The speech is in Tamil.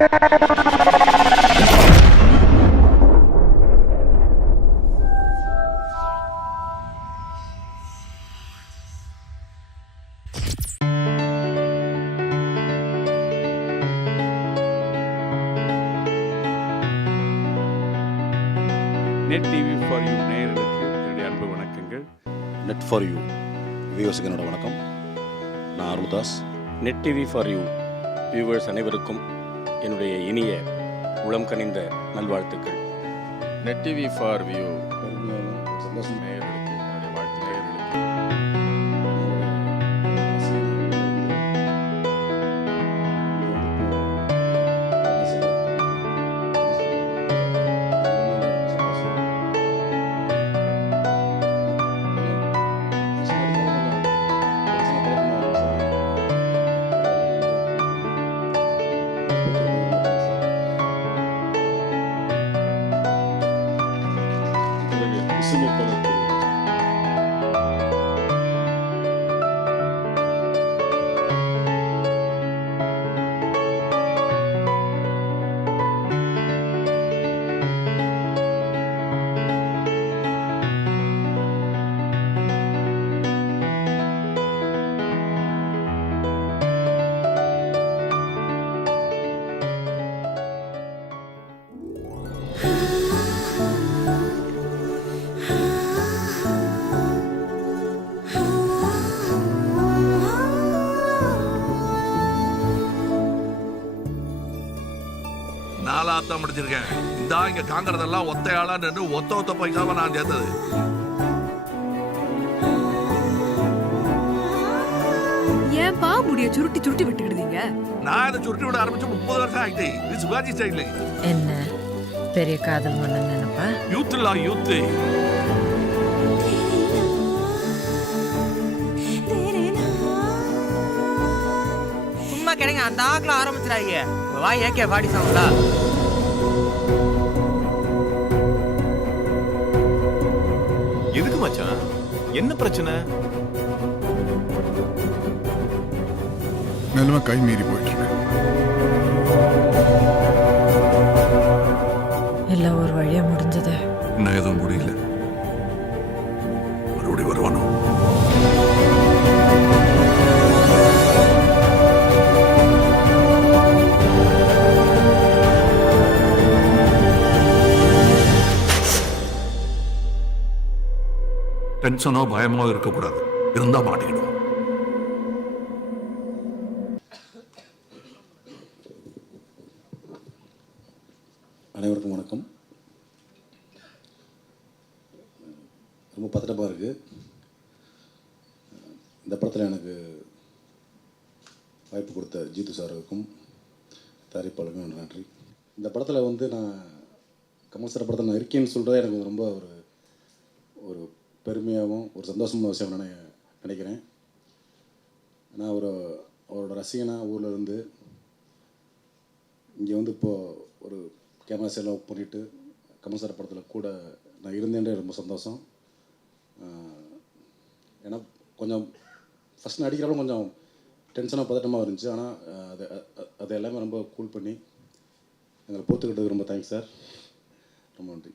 நெட் டிவி ஃபார் யூ நேயர்களுக்கு என்னுடைய அன்பு வணக்கங்கள். நெட் ஃபார் யூ வியூவர்ஸுக்கு என்னோட வணக்கம். நான் Aruldas. Net TV for you viewers அனைவருக்கும் என்னுடைய இனிய உளம் கனிந்த நல்வாழ்த்துக்கள். நெட் டிவி ஃபார் வியூ சந்தோஷம் நேயர்களுக்கு என்னுடைய வாழ்த்து. நேயர்களுக்கு நாலாத்தான் முடிச்சிருக்கேன். இந்தா இங்க காங்கறதெல்லாம் ஒத்தையாளா நின்று ஒத்த பைசாவை நான் சேர்த்தது. ஏன்பா முடிய சுருட்டி சுருட்டி விட்டுக்கிடுதீங்க? நான் இதை சுருட்டி விட ஆரம்பிச்சு 30 வருஷம் ஆயிட்டு. இது சிவாஜி ஸ்டைல். என்ன பெரிய காதல் மன்னன் நினைப்பா? யூத் இல்ல யூத். சும்மா கிடைங்க அந்த ஆக்ல ஆரம்பிச்சிடாங்க. வாய் ஏகே பாடி சாங்களா? எதுக்கு மச்சான்? என்ன பிரச்சனை? நிலைமை கை மீறி போயிட்டு இருக்கு. எல்லாம் ஒரு வழியா முடிஞ்சது. இன்னும் எதுவும் முடியல. மறுபடியும் வருவானோ? டென்ஷனோ பயமோ இருக்கக்கூடாது. இருந்தா மாட்டிக்கிடும். அனைவருக்கும் வணக்கம். ரொம்ப பதட்டமாக இருக்குது. இந்த படத்தில் எனக்கு வாய்ப்பு கொடுத்த ஜீத்து சாருக்கும் தயாரிப்பாளருக்கும் நன்றி. இந்த படத்தில் வந்து நான் கமல் சார் படத்தில் நான் இருக்கேன்னு சொல்கிறது எனக்கு ரொம்ப ஒரு பெருமையாகவும் ஒரு சந்தோஷமான விஷயம் நினைக்கிறேன். நான் அவரோட ரசிகனாக ஊரில் இருந்து இங்கே வந்து இப்போது ஒரு கேமரா செலவு பண்ணிவிட்டு கமல் சார் படத்தில் கூட நான் இருந்தேன்றே ரொம்ப சந்தோஷம். ஏன்னா கொஞ்சம் ஃபஸ்ட் நடிக்கிறப்ப கொஞ்சம் டென்ஷனாக பதட்டமாக இருந்துச்சு. ஆனால் அது எல்லாமே ரொம்ப கூல் பண்ணி எங்களை பொறுத்துக்கிட்டதுக்கு ரொம்ப தேங்க்ஸ் சார். ரொம்ப நன்றி.